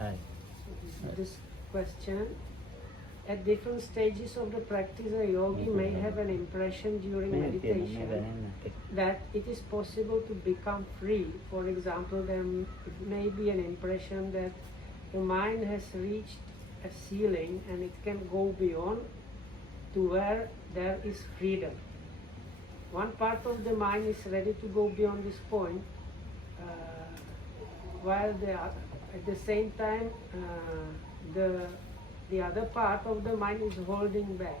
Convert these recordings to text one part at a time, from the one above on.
Right. So this question, at different stages of the practice, a yogi may have an impression during meditation that it is possible to become free. For example, there may be an impression that the mind has reached a ceiling and it can go beyond to where there is freedom. One part of the mind is ready to go beyond this point, while at the same time the other part of the mind is holding back.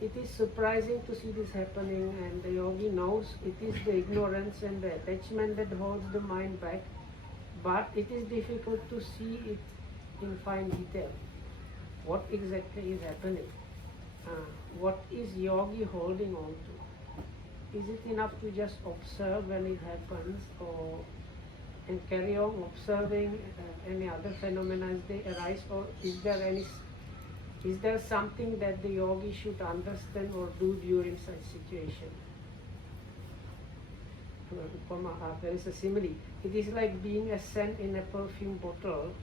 It is surprising to see this happening, and the yogi knows it is the ignorance and the attachment that holds the mind back, but it is difficult to see it in fine detail. What exactly is happening? What is yogi holding on to? Is it enough to just observe when it happens, and carry on observing any other phenomena as they arise, or is there something that the yogi should understand or do during such situation? There is a simile. It is like being a scent in a perfume bottle.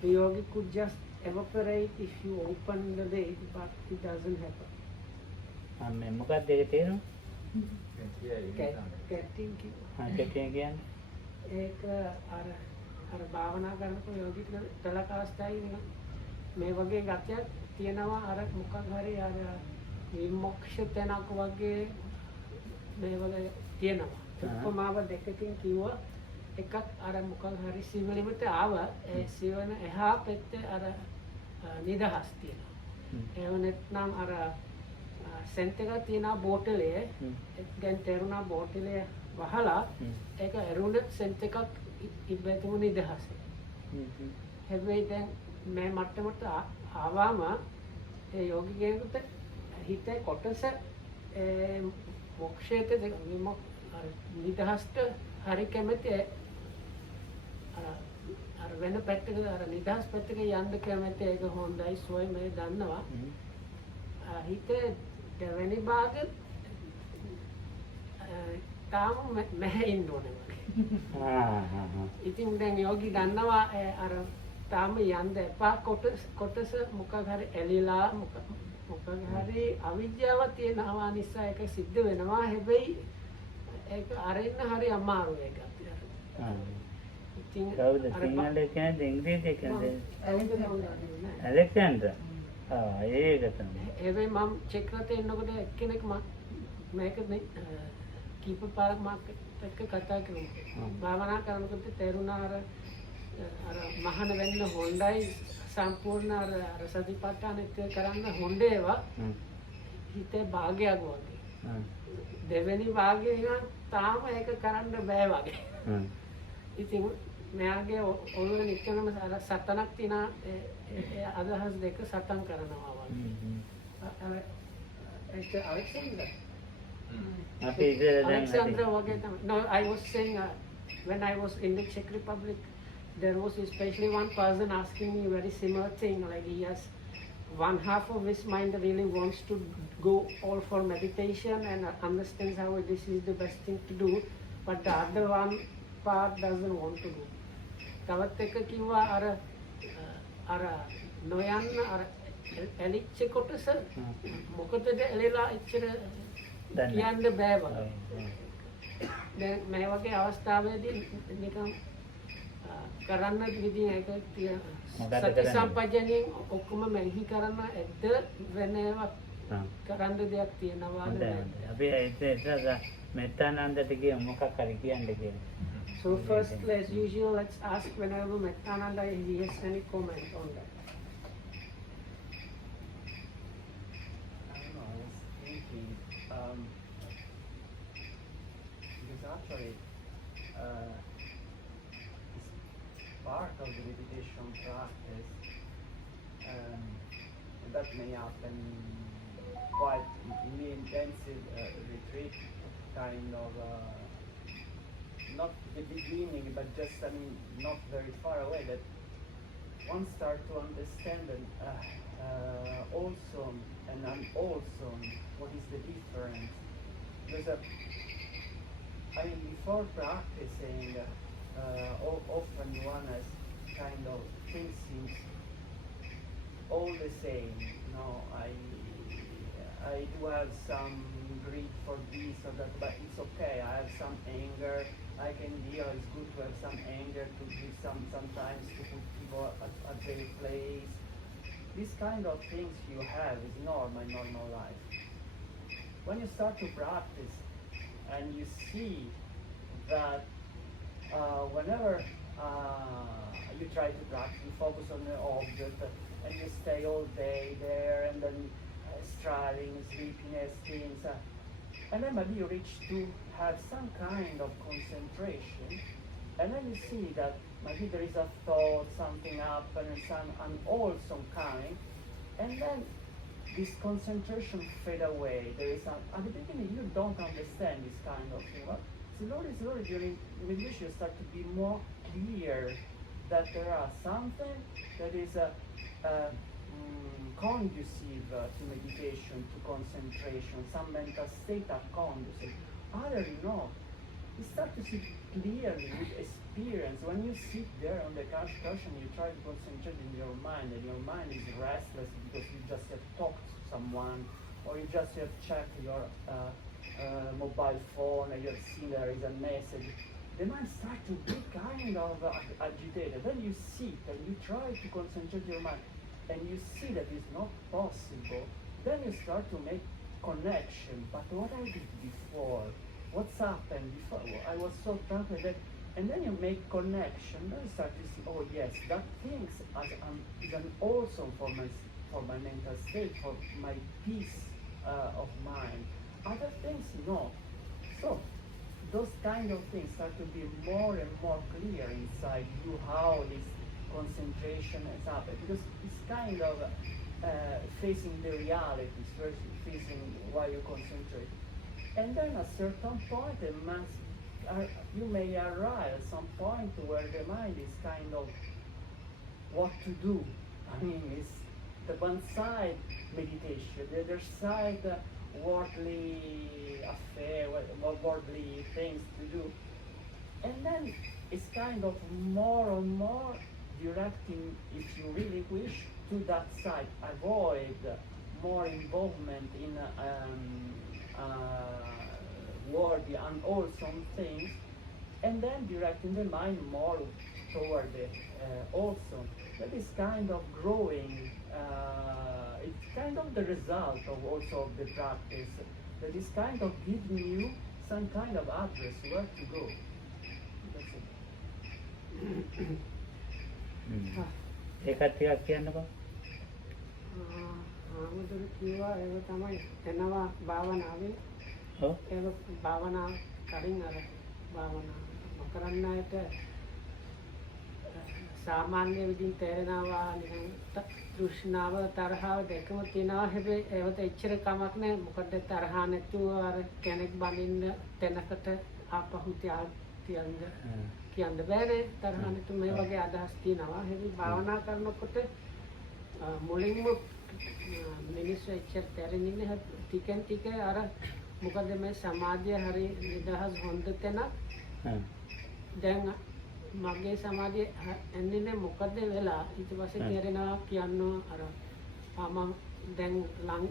The yogi could just evaporate if you open the lid, but it doesn't happen. මොකක්ද ඒක තේරුම? Getting කැටියෙන් කියන්නේ? ඒක අර භාවනා කරනකොට යෝගික තලක අවස්ථාවේ මේ වගේ ගතියක් තියෙනවා. අර මොකක් හරි අර විමුක්ෂ තැනක් වගේ මේ වගේ තියෙනවා. උපමාව දෙකකින් කිව්වා. එකක් අර මොකක් හරි සිවණෙමට ආවා. ඒ සිවණ එහා පැත්තේ අර නිදහස් තියෙනවා. ඒව නැත්නම් අර සෙන්ට් එක තියෙන බෝටලේ දැන් තේරුණා බෝටලේ වහලා ඒක ඇරුණත් සෙන්ට් එකක් ඉබ්බැතුම නිදහසයි. හැබැයි දැන් මේ මට්ටමට ආවම ඒ යෝගිකයෙකුට හිතේ කොටස මොක්ෂයට නිදහස්ට හරි කැමති අර වෙන පැත්තක අර නිදහස් පැත්තක යන්න කැමති. ඒක හොඳයි සොයි මේ දන්නවා. හිතේ දෙවෙනි භාගෙ තාම මෙහෙ ඉන්න ඕනේ වගේ. ඉතින් දැන් යෝගි දන්නවා අර තාම යන්න එපා කොටස මොකක් හරි ඇලිලා මොකක් හරි අවිද්‍යාව තියෙනවා නිසා ඒක සිද්ධ වෙනවා. හැබැයි ඒක අරින්න හරි අමාරු එකක්. ඉතින් කවුද සිංහලේ කියන්නේ ඉංග්‍රීසි කියන්නේ? ඇලෙක්සැන්ඩර්. ඒක තමයි. හැබැයි මම චෙක් කරලා එන්නකොට එක්කෙනෙක් මේක කීප පාරක් මාත් එක්ක කතා කරනවා. භාවනා කරනකොට තේරුණා අර මහාන වෙන්න හොඳයි සම්පූර්ණ අර සතිපට්ඨානෙත් කරන්න හොඳ ඒවා හිතේ භාගයක් වගේ. දෙවෙනි භාගය නම් තාම ඒක කරන්න බෑ වගේ. ඉතින් මෙයාගේ ඔළුවේ නිකන්ම අර සතනක් තියෙන අදහස් දෙක සටන් කරනවා වගේ. ඒක Alexander. Alexander වගේ තමයි. No, I was saying when I was in the Czech Republic, there was especially one person asking me very similar thing, like he has one half of his mind really wants to go all for meditation and understands how this is the best thing to do, but the other one part doesn't want to do. තවත් එක කිව්වා අර නොයන්න අර ඇලිච්ච කොටස මොකටද ඇලිලා එච්චර කියන්න බෑ වගේ. දැන් මේ වගේ අවස්ථාවේදී නිකන් කරන්න විදිහ එක සති සම්පජන්යෙන් ඔක්කොම මෙහි කරන්න ඇද්ද වෙන ඒවා කරන්න දෙයක් තියෙනවාද? අපි ඒක මෙත්තානන්දට කිය මොකක් හරි කියන්න කියලා. So first, as usual, let's ask whenever Mettananda if he has any comment on that. I don't know, I was thinking, because actually it's part of the meditation practice, and that may happen quite in the intensive retreat kind of not the beginning, but just not very far away, that one start to understand awesome and unawesome, what is the difference? Because before practicing, often one has kind of things seems all the same. I do have some greed for this or that, but it's okay. I have some anger. I can deal. It's good to have some anger to give sometimes to put people at their place. These kind of things you have is normal in normal life. When you start to practice and you see that whenever you try to practice, you focus on the object and you stay all day there and then striving, sleepiness, things, and then maybe you reach to have some kind of concentration, and then you see that maybe there is a thought, something happen, and some unwholesome kind, and then this concentration fade away. There is at the beginning you don't understand this kind of thing, but slowly during meditation you start to be more clear that there are something that is conducive to meditation, to concentration, some mental state are conducive, others not. You start to see clearly with experience. When you sit there on the couch and you try to concentrate in your mind, and your mind is restless because you just have talked to someone, or you just have checked your mobile phone and you have seen there is a message, the mind starts to be kind of agitated. Then you sit and you try to concentrate your mind, and you see that it's not possible. Then you start to make connection. But what I did before, what's happened before? I was so tranquil, and then you make connection. Then you start to see, oh yes, that things is an awesome for my mental state, for my peace of mind. Other things, no. So those kind of things start to be more and more clear inside you, how this concentration has happened, because it's kind of facing the realities, facing why you concentrate. And then at a certain point, you may arrive at some point where the mind is kind of what to do. I mean, it's the one side meditation, the other side worldly affair, worldly things to do. And then it's kind of more and more directing, if you really wish, to that side. Avoid more involvement in worldly and unwholesome things, and then directing the mind more toward the wholesome. That is kind of growing. It's kind of the result of also of the practice. That is kind of giving you some kind of address where to go. That's it. ඒකත් ටිකක් කියන්නකෝ. ආමුදුරු කිව්වා ඒක තමයි එනවා භාවනාවේ. ඔව්. ඒක භාවනා කලින් අර භාවනා කරන්න ඇත සාමාන්‍ය විදිහින් තේරෙනවා නිකන් තෘෂ්ණාව තරහව දෙකම තියෙනවා. හැබැයි ඒවට එච්චර කමක් නැහැ. මොකද තරහ නැතුව අර කෙනෙක් බඳින්න තැනකට ආපහු කියන්න බෑනේ. තරහ නැතුව මේ වගේ අදහස් තියෙනවා. හැබැයි භාවනා කරනකොට මුලින්ම මිනිස්සු එච්චර තේරෙන්නේ නැහැ. ටිකෙන් ටික අර මොකද මේ සමාධිය හරි නිදහස් හොඳ තැනක්. දැන් මගේ සමාධිය එන්නේ මොකද වෙලා ඊට පස්සේ තේරෙනවා කියනවා අර මම දැන් ලං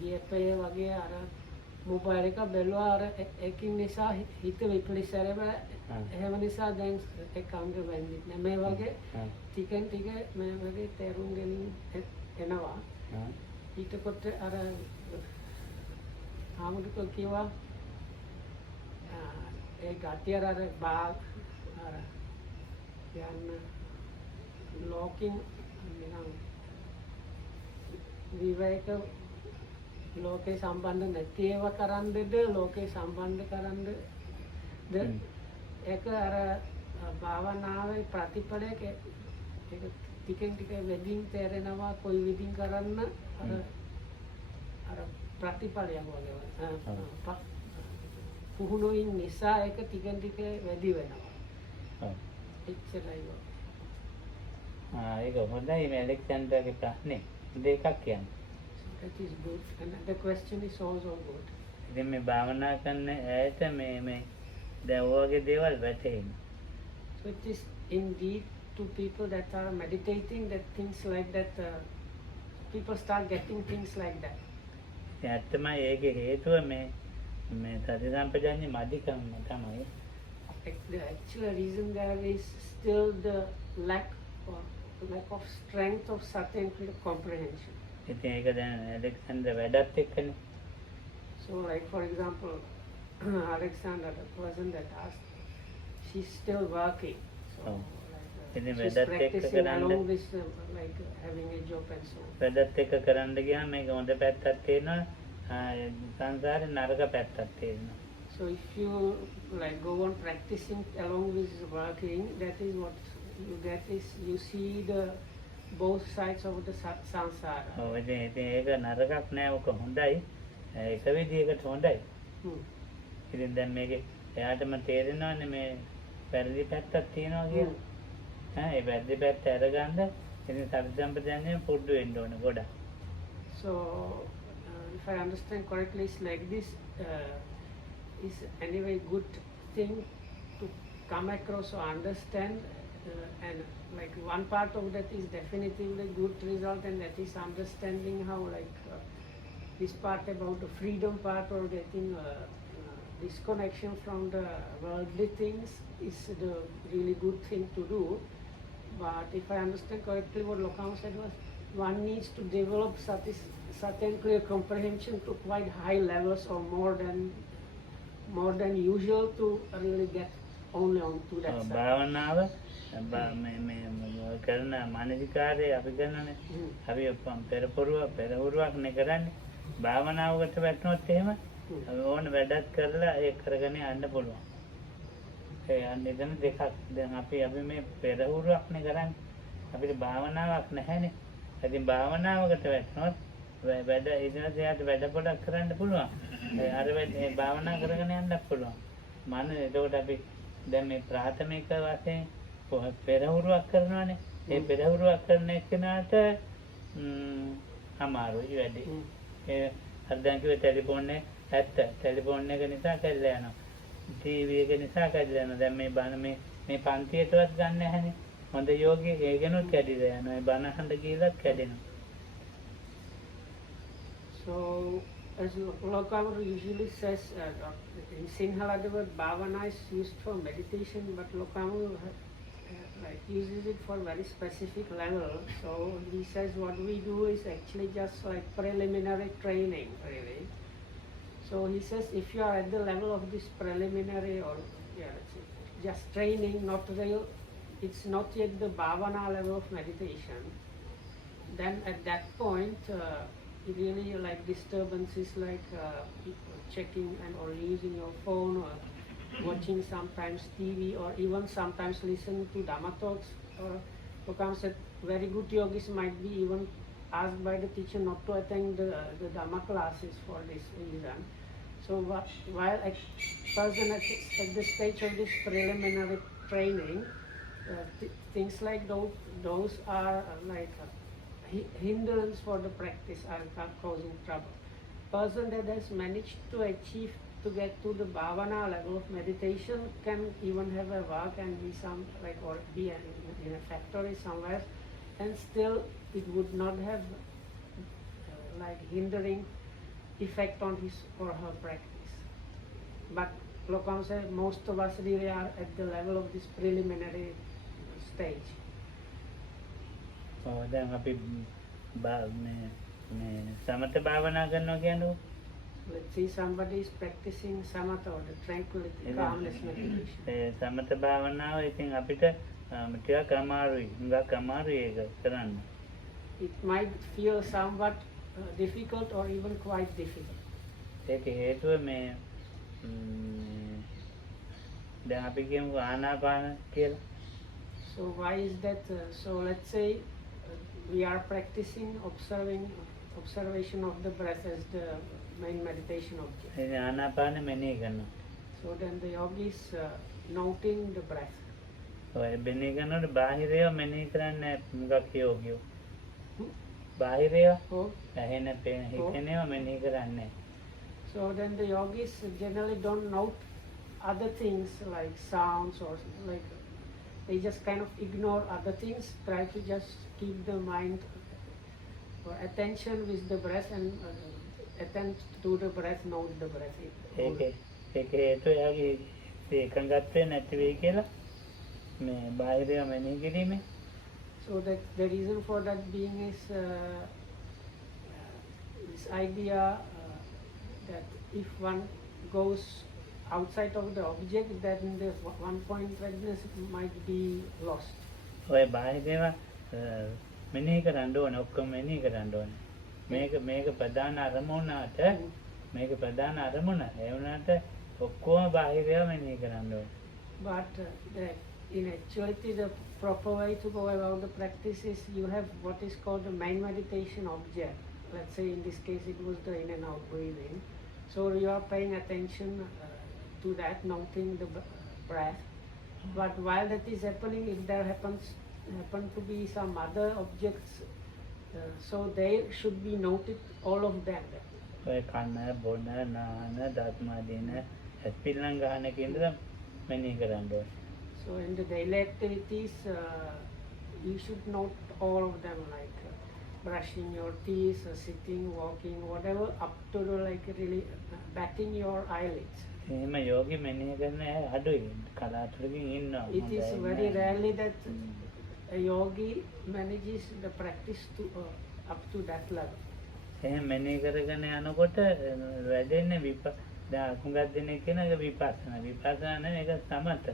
ගියපේ වගේ අර මොබයිල් එක බැලුවා අර ඒකින් නිසා හිත විපලිසරව එහෙම නිසා දැන් ඒකංග වෙන්නේ නැහැ. මේ වගේ ටිකෙන් ටික මේ වගේ තේරුම් ගැනීම එනවා. ඊටකොට අර ආමුදුක කිව්වා ඒ ගතිය අර බාග් අර යන්න ලෝකින් නිකන් විවේක ලෝකේ සම්බන්ධ නැති ඒවා කරන්නද ලෝකේ සම්බන්ධ කරන්නද ඒක අර භාවනාවේ ප්‍රතිඵලයක ඒක ටිකෙන් ටික වෙදින් තේරෙනවා කොයි විදිහින් කරන්න අර ප්‍රතිඵලයක් වගේ පුහුණුවින් නිසා ඒක ටිකෙන් ටික වැඩි වෙනවා. එච්චරයි වගේ. ඒක හොඳයි. මේ ඇලෙක්සැන්ඩර්ගේ ප්‍රශ්නේ දෙකක් කියන්නේ. That is good and the question is also good. ඉතින් මේ භාවනා කරන ඇයට මේ දැන් ඔයගේ දේවල් වැටහෙන්නේ. So it is indeed to people that are meditating that things like that, people start getting things like that. ඉතින් ඇත්තමයි ඒකේ හේතුව මේ සති සම්පජාඤ්ඤය මදිකම තමයි. The actual reason there is still the lack of strength of certain comprehension. ඉතින් ඒක දැන් Alexander වැඩත් එක්කනේ. So like for example, Alexander, the person that asked, she's still working. So Oh. like, ඉතින් she's වැඩත් එක්ක practicing කරන්න along with like having a job and so on. වැඩත් එක්ක කරන්න ගියාම මේක හොඳ පැත්තක් තියෙනවා සංසාරේ නරක පැත්තක් තියෙනවා. So if you like go on practicing along with working, that is what you get is you see the both sides of the samsara. ඔව් ඉතින් ඒක නරකක් නෑ ඔක හොඳයි. එක විදිහකට හොඳයි. ඉතින් දැන් මේකේ එයාටම තේරෙනවානේ මේ වැරදි පැත්තක් තියෙනවා කියලා. ඒ වැරදි පැත්ත අරගන්න ඉතින් සති සම්පජාඤ්ඤය පුරුදු වෙන්න ඕන ගොඩක්. So if I understand correctly, it's like this is anyway good thing to come across or understand, and like one part of that is definitively good result, and that is understanding how like this part about the freedom part or getting disconnection from the worldly things is the really good thing to do. But if I understand correctly, what Lokam said was one needs to develop certain clear comprehension to quite high levels or more than usual to really get only on to that side. භාවනාව මේ කරන මානසිකාරය අපි කරනනේ. අපි පෙරපුරුවක් නේ කරන්නේ. භාවනාවකට වැටුනොත් එහෙම ඕන වැඩක් කරලා ඒක කරගෙන යන්න පුළුවන්. ඒ යන්නේ දැන් දෙකක්. දැන් අපි මේ පෙරහුරුවක් නේ කරන්නේ. අපිට භාවනාවක් නැහැනේ. ඉතින් භාවනාවකට වැටුනොත් වැඩ ඉදිරියට වැඩ පොඩක් කරන්න පුළුවන්. අර මේ භාවනා කරගෙන යන්නත් පුළුවන්. එතකොට අපි දැන් මේ ප්‍රාථමික වශයෙන් පෙරහුරුවක් කරනවානේ. ඒ පෙරහුරුවක් කරන එක්කෙනාට අමාරුයි වැඩි. ඒ අර දැන් කිව්වේ ටෙලිෆෝන් එක ඇත්ත. ටෙලිෆෝන් එක නිසා කැඩලා යනවා. ටීවී එක නිසා කැඩලා යනවා. දැන් මේ බණ මේ පන්තියටවත් ගන්න නැහැනේ. හොඳ යෝගී ඒකනොත් කැඩිලා යනවා. මේ බණ අහන්න ගිහලත් කැඩෙනවා. So as Lokam usually says, in Sinhala the word bhavana is used for meditation, but Lokam like uses it for very specific level. So he says what we do is actually just like preliminary training really. So he says if you are at the level of this preliminary or let's say, just training, not real, it's not yet the bhavana level of meditation, then at that point really like disturbances like checking and or using your phone or watching sometimes TV or even sometimes listening to Dhamma Talks, or Lokam said very good yogis might be even asked by the teacher not to attend the Dhamma classes for this reason. So while a person at the stage of this preliminary training, things like those are like hindrance for the practice, are causing trouble. Person that has managed to achieve to get to the bhavana level of meditation can even have a work and be some like or be in a factory somewhere, and still it would not have like hindering effect on his or her practice. But Lokam said most of us really are at the level of this preliminary stage. දැන් අපි මේ සමත භාවනා කරනවා කියන්නේ Let's say somebody is practicing samatha or the tranquility, calmness meditation. ඒ සමත භාවනාව ඉතින් අපිට ටිකක් අමාරුයි. හුඟක් අමාරුයි ඒක කරන්න. It might feel somewhat difficult or even quite difficult. ඒක හේතුව මේ දැන් අපි කියමු ආනාපාන කියලා. So why is that? So let's say we are practicing observation of the breath as the main meditation object. ඒ ආනාපාන මෙනෙහි කරනවා. So then the yogi is noting the breath. ඔය මෙනෙහි කරනකොට බාහිරය මෙනෙහි කරන්නේ මොකක් යෝගියෝ. බාහිරය ඇහෙන හිතෙනව මෙනෙහි කරන්නේ. So then the yogis generally don't note other things like sounds or like they just kind of ignore other things, try to just keep the mind or attention with the breath and attend to the breath, note the breath. ඒක හේතුව එයාගේ ඒකඟත්වය නැති වෙයි කියලා මේ බාහිරව මෙනෙහි කිරීමේ. So that the reason for that being is this idea that if one goes outside of the object, then the one-pointedness might be lost. ඔය බාහිරව මෙනෙහි කරන්න ඕනේ, ඔක්කොම මෙනෙහි කරන්න ඕනේ. මේක ප්‍රධාන අරමුණට මේක ප්‍රධාන අරමුණ. ඒ වුණාට ඔක්කොම බාහිරව මෙනෙහි කරන්න ඕනේ. But in actuality, the proper way to go about the practice is you have what is called the main meditation object. Let's say in this case it was the in and out breathing. So you are paying attention to that, noting the breath. But while that is happening, if there happen to be some other objects, so they should be noted, all of them. ඔය කන බොන නාන ධර්මාදීන ඇස්පිල්ලන් ගන්න කේන්ද්‍ර මෙනෙහි කරන්න ඕනේ. So in the daily activities, you should note all of them, like brushing your teeth, sitting, walking, whatever, up to the, like really batting your eyelids. එහෙම යෝගි මෙනෙහි කරන අය අඩුයි. කලාතුරකින් ඉන්නවා. It is very rarely that a yogi manages the practice to up to that level. එහෙම මෙනෙහි කරගෙන යනකොට වැඩෙන්නේ දැන් හුඟක් දෙනෙක් කියන එක විපස්සනා. විපස්සනා නෙවෙයි ඒක සමත.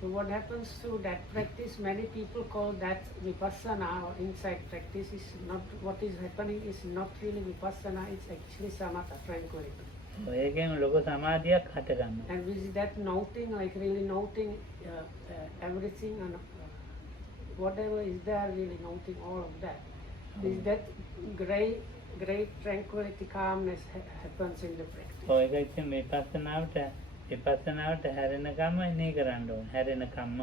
So what happens through that practice, many people call that vipassana or insight practice. Is not what is happening is not really vipassana, it's actually samatha, tranquility. ඒකෙන් ලොකු සමාධියක් හට ගන්නවා. And with that noting, like really noting everything and whatever is there, really noting all of that. With that great tranquility, calmness happens in the practice. ඔය ඒක ඉතින් විපස්සනාවට හැරෙන කම එනේ කරන්න ඕනේ. හැරෙන කම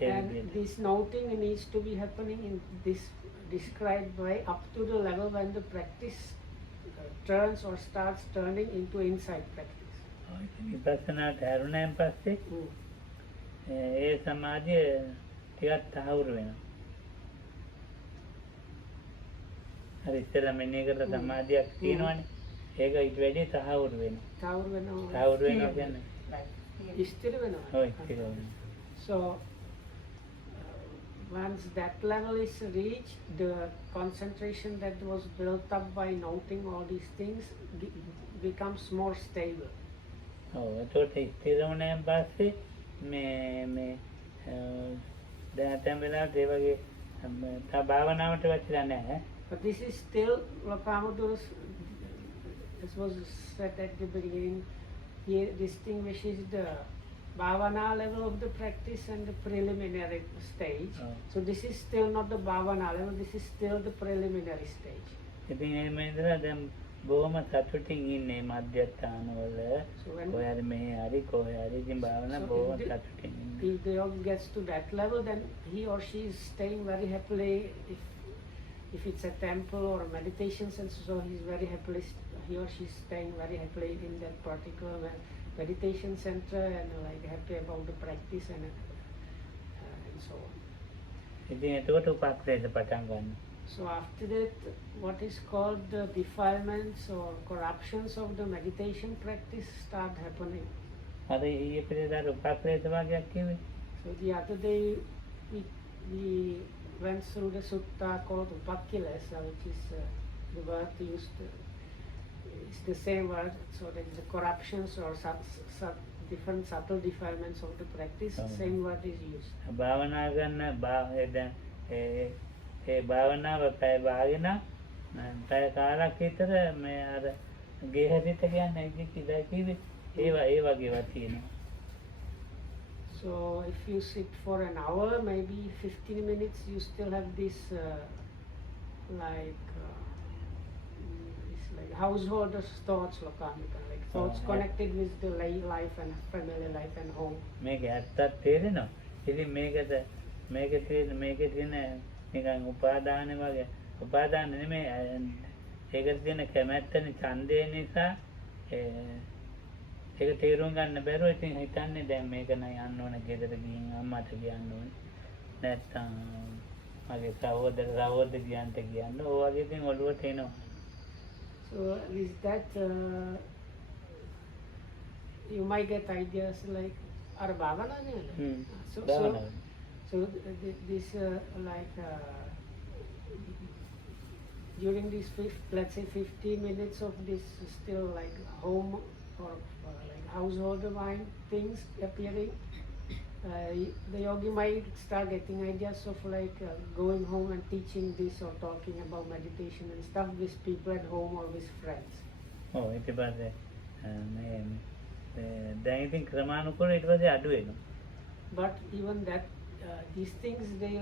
ඒ And විදිහට. this noting needs to be happening in this described by up to the level when the practice turns or starts turning into insight practice. විපස්සනාවට හැරුණාන් පස්සේ ඒ සමාධිය ටිකක් තහවුරු වෙනවා. හරි ඉස්සෙල්ලා මෙන්නේ කරලා සමාධියක් තියෙනවනේ. ඒක ඊට වැඩි තහවුරු වෙනවා. තහවුරු වෙනවා කියන්නේ ස්ථිර වෙනවා. ඔය ස්ථිර වෙනවා. So once that level is reached, the concentration that was built up by noting all these things becomes more stable. ඔව් ඒකට ස්ථිර වුණාන් පස්සේ මේ දැන් ඇතැම් වෙලාවට ඒ වගේ භාවනාවට වැටිලා නැහැ. But this is still Lokamudu's, as was said at the beginning, he distinguishes the bhavana level of the practice and the preliminary stage. So this is still not the bhavana level, this is still the preliminary stage. ඉතින් එහෙම ඉඳලා දැන් බොහොම සතුටින් ඉන්නේ මධ්‍යස්ථානවල. කොහේ හරි මෙහෙ හරි කොහේ හරි ඉතින් භාවනා බොහොම සතුටින් ඉන්නේ. If the yogi gets to that level, then he or she is staying very happily. If it's a temple or a meditation center, so he's very happily, he or she is staying very happily in that particular meditation center and like happy about the practice and so on. ඉතින් එතකොට උපක්‍රේත පටන් ගන්නවා. So after that, what is called the defilements or corruptions of the meditation practice start happening. අර ඊයේ පෙරේදා උපක්‍රේත වගේක් කිව්වේ. So the other day we went through the sutta called Upakilesa, which is the word used, it's the same word, so there is the corruptions or different subtle defilements of the practice, same word is used. භාවනා කරන ඒ භාවනාව පැය භාගන පැය කාලක් විතර මේ අර ගේ හැදිට කියන්නේ ඉතින් කිදා කිව්වේ ඒ වගේවා තියෙනවා. So if you sit for an hour, maybe 15 minutes, you still have this it's like householders thoughts, like thoughts connected with the life and family life and home. මේක ඇත්තක් තේරෙනවා. ඉතින් මේකේ තියෙන නිකන් උපාදාන වගේ උපාදාන නෙමෙයි ඒකට තියෙන කැමැත්තනේ ඡන්දය නිසා ඒක තේරුම් ගන්න බැරුව ඉතින් හිතන්නේ දැන් මේක නම් යන්න ඕන ගෙදර ගිහින් අම්මට කියන්න ඕන. නැත්තම් මගේ සහෝදරයන්ට කියන්න. ඔය වගේ ඉතින් ඔළුවට එනවා. So is that you might get ideas like Bhavana? So භාවනාව. this like during this let's say 15 minutes of this still like home or like household mind things appearing, the yogi might start getting ideas of like going home and teaching this or talking about meditation and stuff with people at home or with friends. ඔව් ඊට පස්සේ දැන් ඉතින් ක්‍රමානුකූලව ඊට පස්සේ අඩු වෙනවා. But even that these things they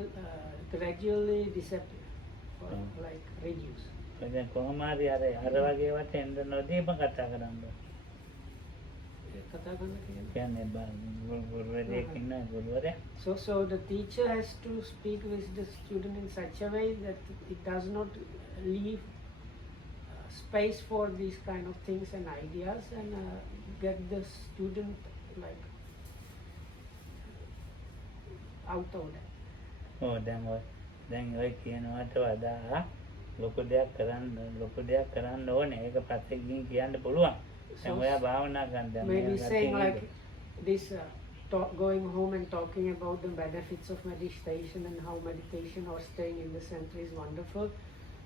gradually disappear or like reduce. දැන් කොහොම හරි අර වගේ වට එන්න නොදීම කතා කරන්න. කියන්නේ ගුරුවරයෙක් ඉන්න ගුරුවරයා. So the teacher has to speak with the student in such a way that it does not leave space for these kind of things and ideas and get the student like out of that. ඔව් දැන් ඔය කියනවට වඩා ලොකු දෙයක් කරන්න ඕනේ. ඒක පස්සේ ගිහින් කියන්න පුළුවන්. දැන් ඔයා භාවනා කරන්න maybe saying like this going home and talking about the benefits of meditation and how meditation or staying in the center is wonderful.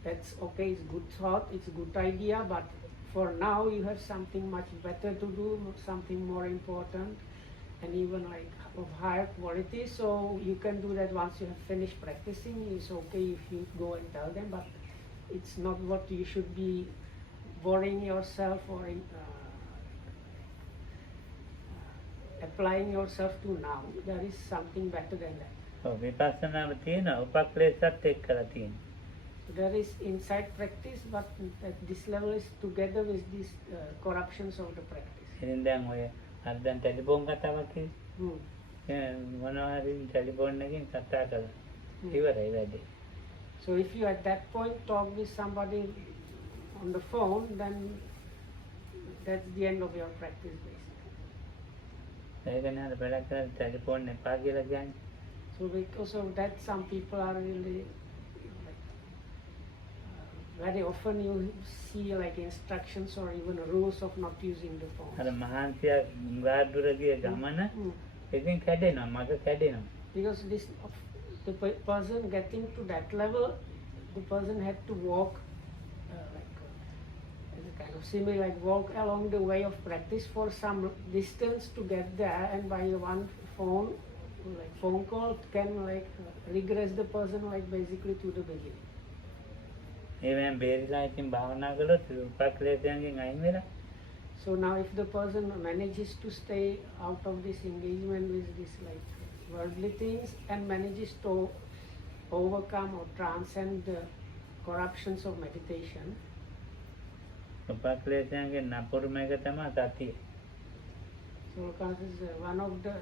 That's okay, it's good thought, it's a good idea, but for now you have something much better to do, something more important and even like of higher quality, so you can do that once you have finished practicing. It's okay if you go and tell them, but it's not what you should be worrying yourself or applying yourself to now. There is something better than that. විපස්සනාව තියෙන උපක්ලේශත් එක්කලා තියෙනවා. There is inside practice, but at this level is together with these corruptions of the practice. ඉතින් දැන් ඔය අර දැන් telephone කතාවක් මොනවා හරි ටෙලිෆෝන් එකකින් කතා කරලා ඉවරයි වැඩේ. So if you at that point talk with somebody on the phone, then that's the end of your practice basically. ඒකනේ අර බලක් කරලා ටෙලිෆෝන් එපා කියලා කියන්නේ. So because of that, some people are really like, very often you see like instructions or even rules of not using the phone. අර මහන්සිය ගාඩුර ගිය ගමන එකෙන් කැඩෙනවා මග කැඩෙනවා. Because the person getting to that level, the person had to walk as a kind of similar like walk along the way of practice for some distance to get there, and by one phone call can like regress the person like basically to the beginning. ඒවෙන් බේරිලා ඉතින් භාවනා කළොත් උපක්ලේශයන්ගෙන් අයින් වෙලා. So now if the person manages to stay out of this engagement with this like worldly things and manages to overcome or transcend the corruptions of meditation, උපක්ලේශයන්ගෙන් නපුරුම එක තමයි සතිය. so because one of the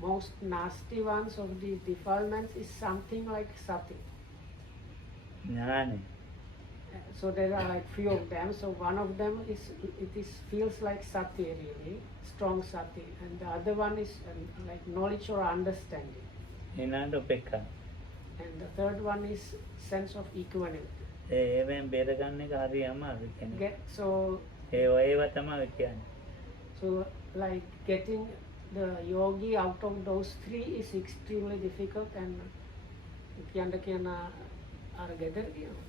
most nasty ones of these defilements is something like sati. ඥානෙ. So there are like few of them. So one of them is feels like sati really, strong sati, and the other one is like knowledge or understanding. ඊළඟට උපේක්ඛා. And the third one is sense of equanimity. ඒවෙන් බේර ගන්න එක හරි අමාරුයි කියන්නේ. So ඒව තමයි කියන්නේ. so like getting the yogi out of those three is extremely difficult and කියන අර ගෙදර කියනවා.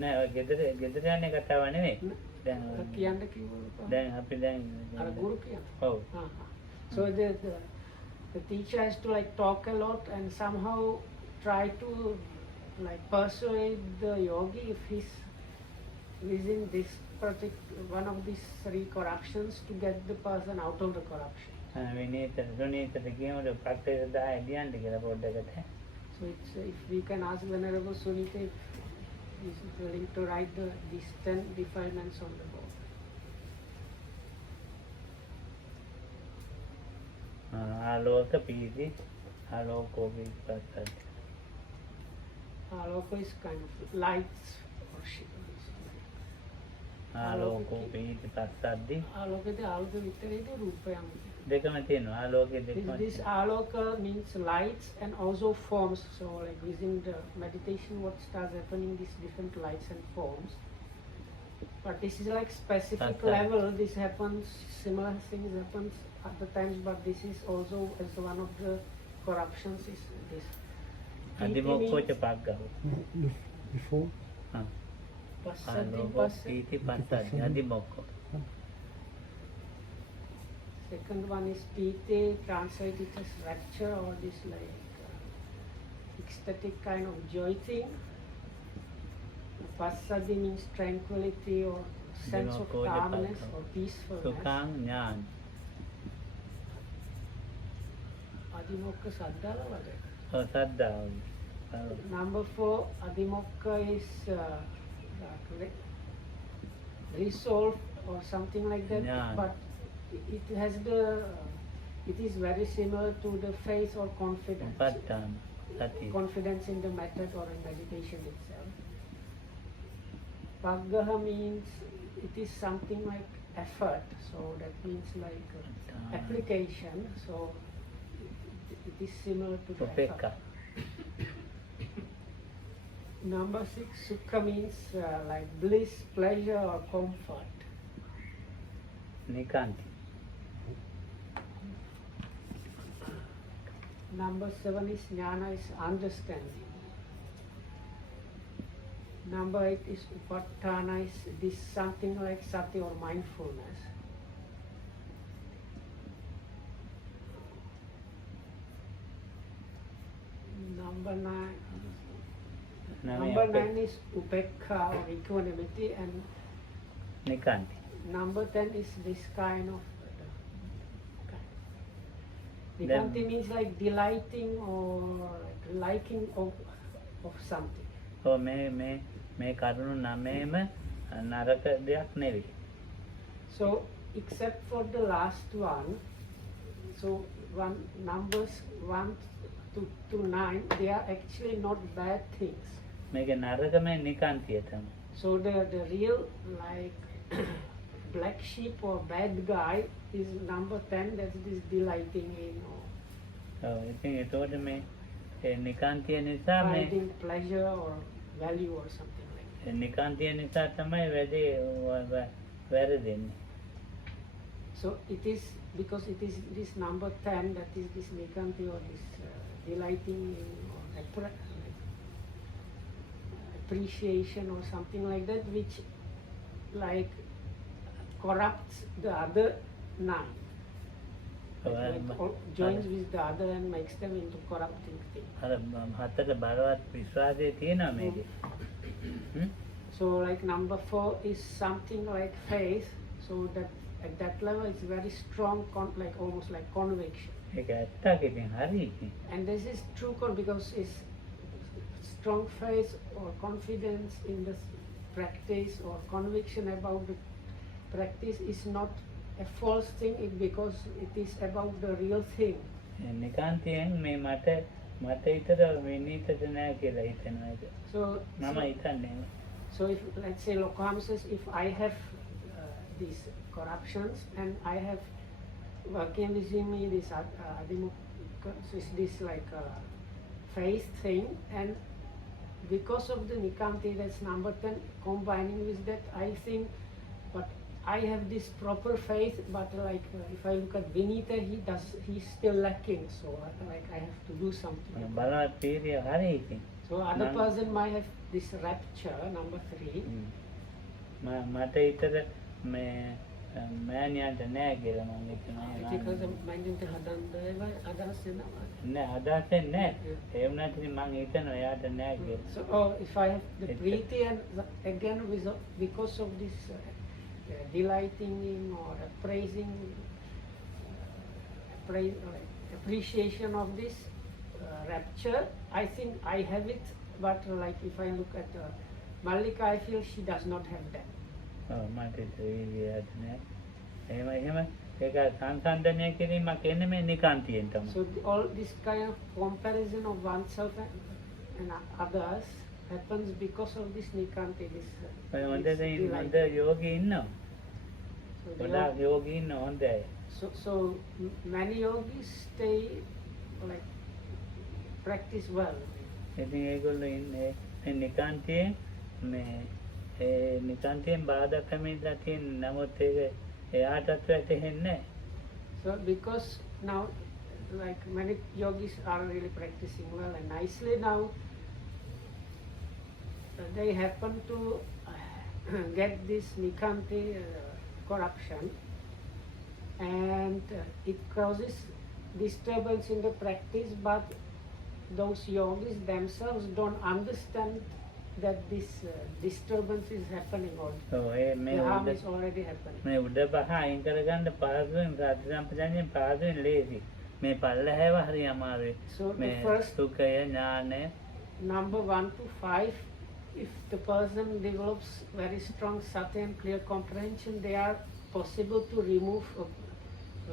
නෑ ඔය ගෙදර යන්නේ කතාව නෙවෙයි. දැන් කියන්න කිව්වොත් දැන් අපි දැන් අර ගුරු කියනවා. ඔව්. So the teacher has to like talk a lot and somehow try to like persuade the yogi if he's within this particular one of these three corruptions to get the person out of the corruption. විනීතට කියමුද ප්‍රත්‍යක්ෂ 10 දියන්න කියලා පොඩ්ඩකට. So it's if we can ask Venerable Sunita if he's willing to write these 10 defilements on the board. ආලෝක පීති ආලෝකෝපිපස්සත්. Aloka is kind of lights or ආලෝකෝ පීති පස්සද්දි ආලෝකයේ ආලෝක විතරේදී රූපයන්. දෙකම තියෙනවා. ආලෝකයේ දෙකම. This aloka means lights and also forms. So like within the meditation what starts happening is different lights and forms. But this is like specific level. This happens, similar things happens at the times, but this is also as one of the corruptions is this. අදිමොක්කෝච පග්ගව. Before? Passaddhi, ආලෝකෝ පීති පස්සද්දි අදිමොක්කෝ. Second one is pite, translated as rapture or this like ecstatic kind of joy thing. Passaddhi means tranquility or sense of calmness or peacefulness. සුඛං ඥාන. Adimokka saddala wala. සද්දාව. Number 4, Adimokka is resolve or something like that. Yeah. But it has it is very similar to the faith or confidence. පත්තාන සතිය. Confidence in the method or in meditation itself. Paggaha means it is something like effort. So that means like application. So it is similar to the උපේක්ඛා. effort. Number 6, Sukha means like bliss, pleasure or comfort. නිකාන්ති. Number 7 is Jnana, is understanding. Number 8 is Upatthana, is this something like sati or mindfulness. Number 9. Number 9 is Upekkha or equanimity, and නිකාන්ති. number 10 is this kind of Nikanti means like delighting or like liking of something. ඔව් මේ කරුණු නමේම නරක දෙයක් නෙවෙයි. So except for the last one, so numbers 1 to 9, they are actually not bad things. මේකේ නරකම නිකාන්තිය තමයි. So the real like black sheep or bad guy is number 10, that is delighting in or ඔව් ඉතින් ඒතකොට මේ නිකාන්තිය නිසා මේ finding pleasure or value or something like that. නිකාන්තිය නිසා තමයි වැඩේ වැරදෙන්නේ. So it is because it is this number 10, that is this nikanti or this delighting in or appreciation or something like that, which like corrupts the other 9. Joins with the other and makes them into corrupting things. අර හතට බලවත් විශ්වාසය තියෙනවා මේකේ. So like number 4 is something like faith, so that at that level it's very strong, like almost like conviction. ඒක ඇත්තක් ඉතින් හරි ඉතින්. And this is true because it's strong faith or confidence in the practice or conviction about the practice is not a false thing, because it is about the real thing. නිකාන්තියෙන් මේ මට හිතට විනීතද නැහැ කියලා හිතනවා ඒක. මම හිතන්නේ. So if let's say Lokam says, if I have these corruptions and I have working within me this this like faith thing, and because of the Nikanti, that's number 10, combining with that, I think, but I have this proper faith, but like if I look at Vinita, he's still lacking, so like I have to do something. බලවත් period හරි ඉතින්. So other person might have this rapture, number 3. මට හිතට මේ මෑණියන්ට නැහැ කියලා මම හිතනවා. Because මෑණියන්ට හදන්න අදහස් වෙනවා. නෑ අදහස් නැහැ. ඒ වුණාට ඉතින් මම හිතනවා එයාට නැහැ කියලා. So if I have the Preeti, and again because of this delighting in or praising, appreciation of this rapture, I think I have it, but like if I look at Mallika, I feel she does not have that. මට ඒක නෑ. එහෙම ඒක සංසන්දනය කිරීමක් එන්නේ මේ නිකාන්තියෙන් තමයි. So all this kind of comparison of oneself and others happens because of this Nikanti. This, ඔය හොඳ this දෙයින් delight. හොඳ යෝගී ඉන්නවා. So, the ගොඩාක් යෝගී ඉන්න හොඳ අය. so many yogis stay like practice well. ඉතින් ඒගොල්ලෝ ඉන්නේ මේ නිකාන්තයෙන් මේ ඒ නිකාන්තයෙන් බාධා කමින්ලා තියෙන නමුත් ඒක එයාටත් වැටහෙන්නේ නැහැ. So because now like many yogis are really practicing well and nicely now, they happen to get this Nikanti corruption, and it causes disturbance in the practice, but those yogis themselves don't understand that this disturbance is happening already. ඔව් ඒ මේ The harm උඩ is already happening. මේ උඩ පහ අයින් කරගන්න පහසුවෙන් සති සම්පජාඤ්ඤයෙන් පහසුවෙන් ලේසි. මේ පල්ලහැව හරි අමාරුයි. So මේ the first සුඛය ඥානය number 1 to 5, if the person develops very strong sati and clear comprehension, they are possible to remove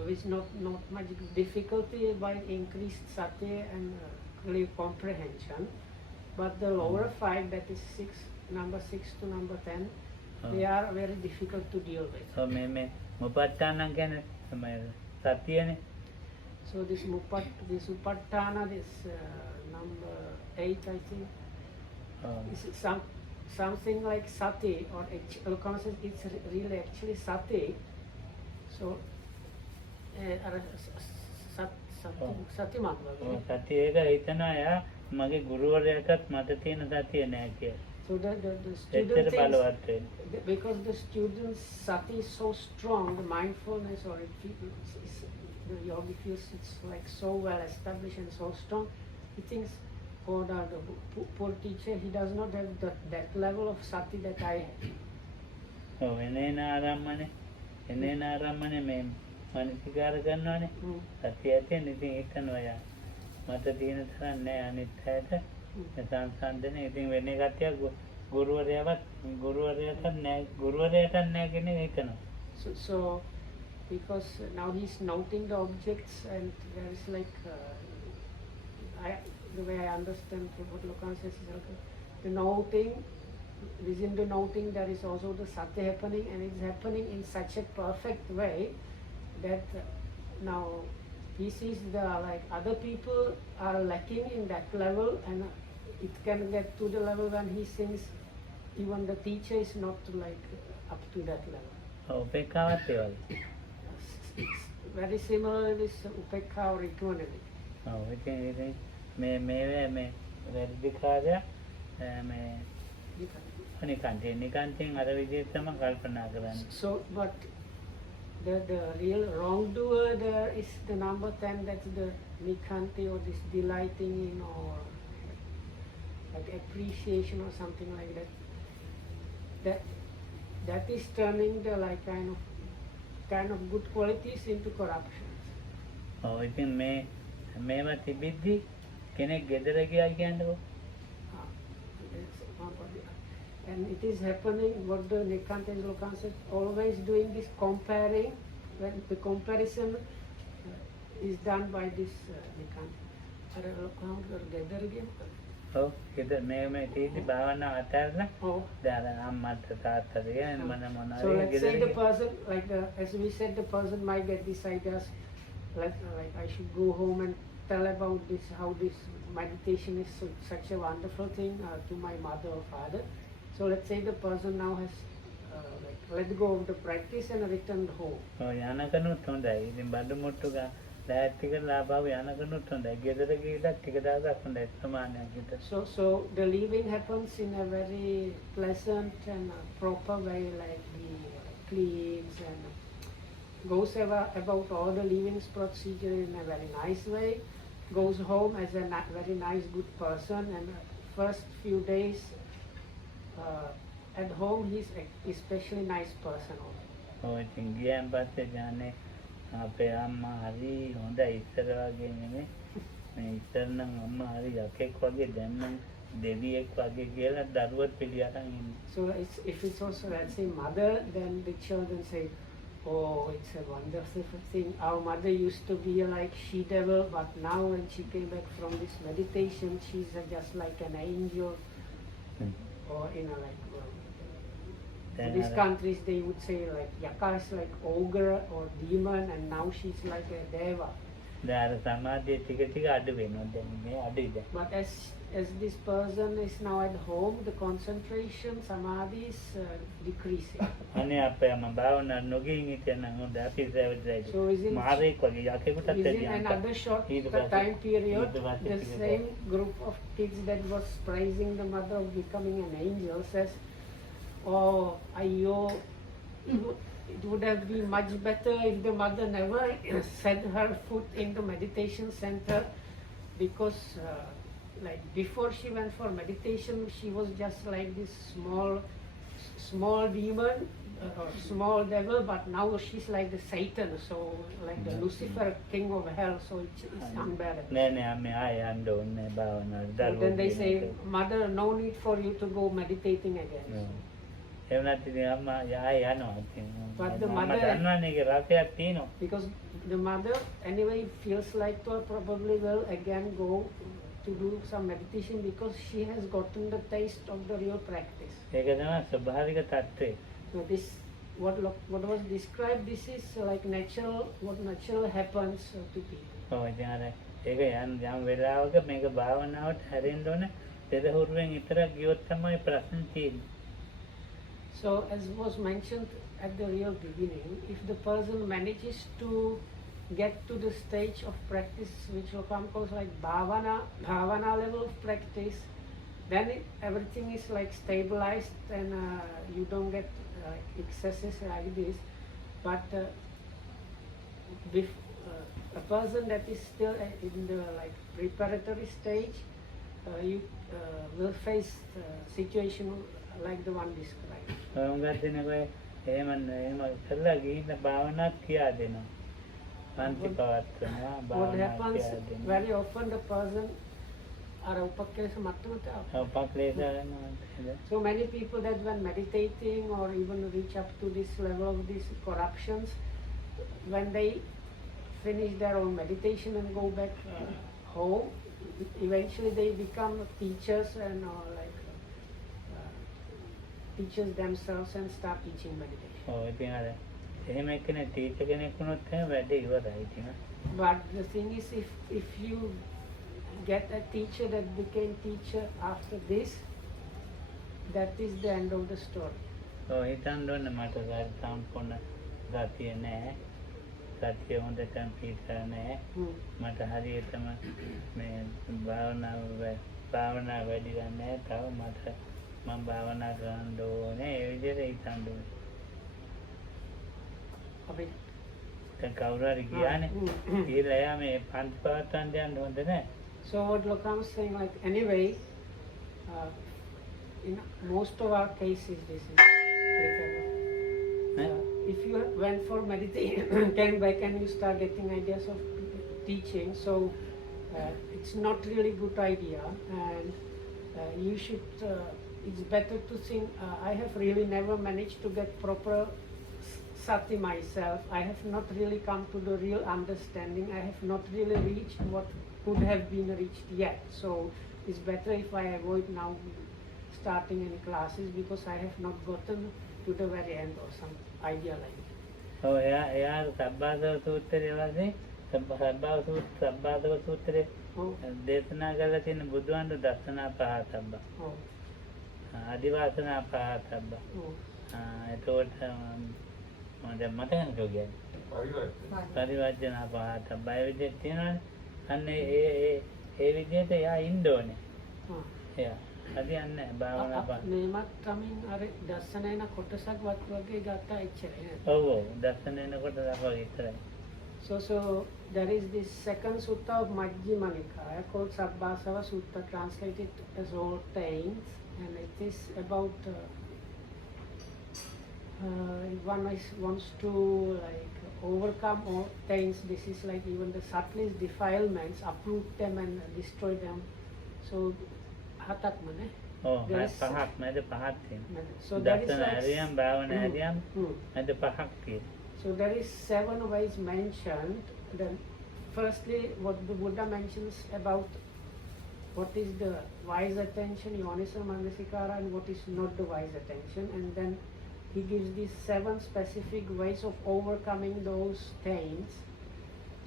with not much difficulty by increased sati and clear comprehension. But the lower 5, that is number 6 to number 10, they are very difficult to deal with. ඔව් මේ මුපට්ඨාන කියන්නේ තමයි සතියනේ. So this Upatthana, this number 8, I think, is something like sati, or it's really actually sati. So sati matva. සතිය ඒක හිතනවා එයා මගේ ගුරුවරයාටත් මට තියෙන සතිය නෑ කියලා. So the එච්චර student බලවත් වෙන්නේ. because the student's sati is so strong, the mindfulness or the yogi feels it's like so well established and so strong, he thinks, oh, the poor teacher, he does not have that level of sati that I have. ඔව් එනේන ආරම්මනේ මේ මනසිකාර කරනවානේ. සතිය ඇතින් ඉතින් හිතනවා යා මට තියෙන තරම් නෑ අනිත් අයට සංසන්දනේ ඉතින් වෙන්නේ කට්ටියක් ගුරුවරයාටත් නෑ කියන එක හිතනවා. So because now he's noting the objects, and there is like the way I understand what Lokan says is like the noting. Within the noting there is also the sati happening, and it's happening in such a perfect way that now he sees the like other people are lacking in that level, and it can get to the level when he thinks even the teacher is not like up to that level. උපේක්ඛාවත් ඒ වගේ. It's very similar with upekha or equanimity. ඔව් ඉතින් මේ වැරදිකාරය මේ නිකාන්තයෙන් අර විදිහට තමයි කල්පනා කරන්නේ. So but the real wrongdoer there is the number 10, that's the Nikanti, or this delighting in, or like appreciation or something like that. That is turning the like kind of good qualities into corruption. ඔව් ඉතින් මේවා තිබිද්දි කෙනෙක් ගෙදර ගියා කියන්නකෝ. And it is happening, what the Nikanta and Lokan said, always doing this comparing, when the comparison is done by this Nikanta. ඔව් ගෙදර මේ තීටි භාවනාව අතහැරලා Oh. දැන් අම්මට තාත්තට කියන මොන So මොනවා let's say the person, like as we said, the person might get this ideas, like I should go home and tell about this, how this meditation is such a wonderful thing to my mother or father. So let's say the person now has like let go of the practice and returned home. ඔව් යනකනුත් හොඳයි. ඉතින් බඩු මුට්ටු ලෑස්ති කරලා ආපහු යනකනුත් හොඳයි. ගෙදර ගිහලා ටික දවසක් හොඳයි සමානයක් හිට. So the leaving happens in a very pleasant and proper way, like he cleans and goes about all the leavings procedure in a very nice way, goes home as a very nice good person, and first few days at home he's especially nice person also. ඔව් ඉතින් ගියන් පස්සේ ඥානේ අපේ අම්මා හරි හොඳයි ඉස්සර වගේ නෙමෙයි. මේ ඉස්සර නම් අම්මා හරි යකෙක් වගේ දැන් නම් දෙවියෙක් වගේ කියලා දරුවත් පිළියරන් ඉන්නේ. So if it's also, let's say, mother, then the children say, oh, it's a wonderful thing. Our mother used to be like she-devil, but now when she came back from this meditation, she's just like an angel. or in a like Then these other- countries they would say like Yaka is like ogre or demon, and now she's like a deva. දැන් අර සමාධිය ටික ටික අඩු වෙනවා දැන් මේ අඩුයි දැන්. But as this person is now at home, the concentration samadhi is decreasing. අනේ අපේ අම්මා භාවනා නොගින් හිටියනම් හොඳ අපි ඉස්සරහට So is it- මාරේක් වගේ යකෙකුටත් Within ඇති another short ඊට time පස්සේ period, ඊට පස්සේ the ටික same group of kids that was praising the mother of becoming an angel says, "Oh, Ayyo, it would have been much better if the mother never set her foot in the meditation center, because like before she went for meditation, she was just like this small demon or small devil, but now she's like the Satan, so like the Lucifer, king of hell, so it's unbearable." නෑ නෑ අපි ආයෙ යන්න ඕනේ භාවනාවට. So දරුවෝ then they say, කියනකොට. "Mother, no need for you to go meditating again." ඒ වුණත් ඉතින් අම්මා ආයෙ යනවා ඉතින්. But the අම්මා mother- දන්නවනේ ඒක රසයක් තියෙනවා. Because the mother anyway feels like to probably will again go to do some meditation, because she has gotten the taste of the real practice. ඒක තමයි ස්වභාවික තත්ත්වය. So this what was described, this is like what natural happens to people. ඔව් ඉතින් අර ඒක යම් වෙලාවක මේක භාවනාවට හැරෙන්න ඕනේ. පෙරහුරුවෙන් විතරක් ගියොත් තමයි ප්‍රශ්න තියෙන්නේ. So as was mentioned at the real beginning, if the person manages to get to the stage of practice which Lokam calls like bhavana level of practice, then everything is like stabilized, and you don't get excesses like this. But a person that is still in the like preparatory stage, you will face situation like the one described. මොකක්ද නේ එහෙම කරලා ගිහින් භාවනාත් කියා දෙනවා. පන්ති පවත්වනවා What භාවනා happens කියා දෙනවා. very often, the person are upakkelesa mattamata. උපක්ලේශ කරනවා. So many people that when meditating or even reach up to this level of these corruptions, when they finish their own meditation and go back home, eventually they become teachers and teachers themselves and start teaching meditation. ඔව් ඉතින් අර එහෙම එක්කෙනෙක් teacher කෙනෙක් වුණොත් එහෙම වැඩේ ඉවරයි ඉතින්. But the thing is, if you get a teacher that became teacher after this, that is the end of the story. ඔව් හිතන්න ඕනේ මට සම්පූර්ණ ගතිය නැහැ. ගතිය හොඳටම පිටර නැහැ. මට හරියටම මේ භාවනාව වැඩිලා නැහැ. තව මම භාවනා කරන්න ඕනේ. ඒ විදිහට හිතන්න ඕනේ. අපි දැන් කවුරු හරි ගියානේ. ගිහලා එයා මේ පන්ති පවත්වන්න යන්න හොඳ නැහැ. So what Lokam is saying, like anyway, in most of our cases, this is if you went for meditation, came back and you start getting ideas of teaching, so it's not really good idea, and you should. It's better to think. I have really never managed to get proper sati myself. I have not really come to the real understanding. I have not really reached what could have been reached yet. So it's better if I avoid now starting any classes, because I have not gotten to the very end or some idea like that. ඔව් එයා සබ්බාසව සූත්‍රයේ වශයෙන් සබ්බාසව සූත්‍රයේ Oh, දේශනා කරලා තියෙන බුදුන්ගේ දර්ශනා පහතබ්බ. oh, ආදිවාසනා පහතබ්බ. oh. එතකොට මම දැන් මට යනකෝ කියන්නේ. පරිවර්ජනා පහතබ්බ. ඒ විදිහට තියෙනවානේ. අන්න ඒ විදිහට එයා ඉන්න ඕනේ. Oh. එයා හරියන්නේ නැහැ භාවනා පහ. මේමත් කමින් අර දර්ශනයන කොටසක් වගේ ගත්තා එච්චරයි නේද? ඔව් ඔව් දර්ශනයන කොටසක් වගේ ඉතරයි. So there is this second sutta of Majjhima Nikaya called Sabbasava Sutta, translated as all things, and it is about if one wants to like overcome all things. This is like even the subtlest defilements, uproot them and destroy them. So hatak mane. ඔව් There is- පහක් මැද පහක් තියෙනවා. So there is දර්ශන like, හරියම් භාවනා හරියම් Hmm. මැද පහක් තියෙනවා. So there is 7 ways mentioned. Then firstly, what the Buddha mentions about what is the wise attention, Yonisa Manasikara, and what is not the wise attention. And then he gives these 7 specific ways of overcoming those stains.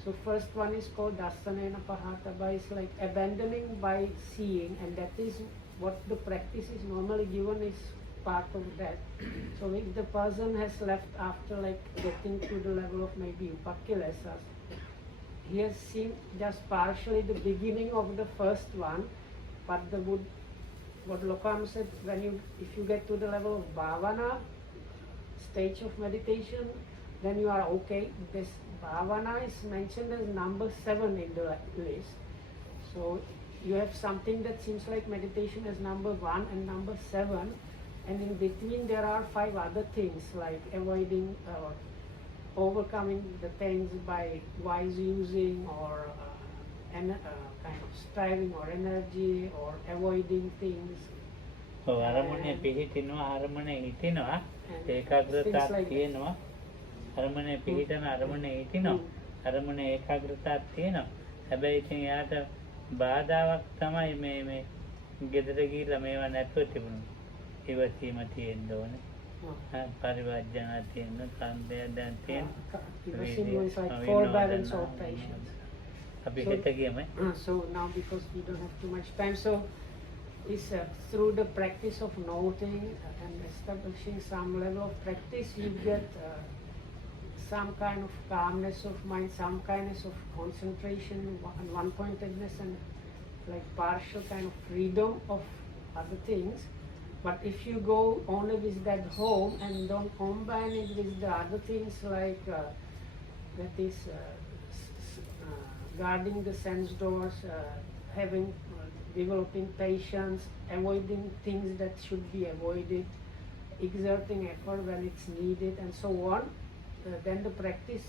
So first one is called Dasanena Pahataba, is like abandoning by seeing, and that is what the practice is normally given is part of that. So if the person has left after like getting to the level of maybe Upakilesas, he has seen just partially the beginning of the first one, but the what Lokam said, if you get to the level of Bhavana, stage of meditation, then you are okay. This Bhavana is mentioned as number 7 in the list. So you have something that seems like meditation as number 1 and number 7, and in between there are 5 other things like avoiding overcoming the things by wise using or kind of striving or energy or avoiding things. So අරමුණේ පිහිටිනවා අරමුණේ හිටිනවා And ඒකාග්‍රතාවක් things like that. තියෙනවා අරමුණේ පිහිටන අරමුණේ හිටිනවා අරමුණේ ඒකාග්‍රතාවක් තියෙනවා හැබැයි ඉතින් යාට බාධාවක් තමයි මේ ගෙදර ගිහිල්ලා මේවා නැතුව තිබුණා ඉවසීම තියෙන්න ඕනේ පරිවර්ජන තියෙන්න සම්දේය දැන් තියෙන Ivasim is like forbearance or patience. අපි හෙට ගියම So now because we don't have too much time, so it's through the practice of noting and establishing some level of practice, you get some kind of calmness of mind, some kindness of concentration and one-pointedness, and like partial kind of freedom of other things. But if you go only with that home and don't combine it with the other things like that is guarding the sense doors, developing patience, avoiding things that should be avoided, exerting effort when it's needed, and so on, then the practice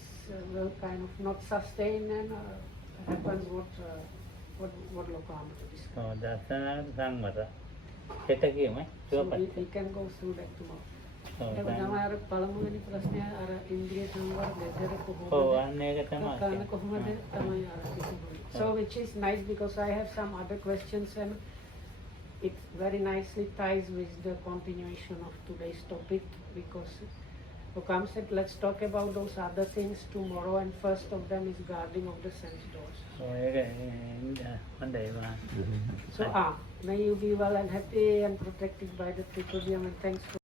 will kind of not sustain and happens what Lokamata described. දර්ශනාව සංවර හෙට ගියම So we can go through that tomorrow. ඒක තමයි අර පළමුවෙනි ප්‍රශ්නය අර ඉන්ද්‍රිය සංවර දෙතර ඔව් අන්න ඒක තමයි කරන කොහොමද තමයි අර කිසිම. So which is nice because I have some other questions and it very nicely ties with the continuation of today's topic because Okam said let's talk about those other things tomorrow, and first of them is guarding of the sense doors. ඒක හොඳයි වා So may you be well and happy and protected by the Tripodium, and thanks for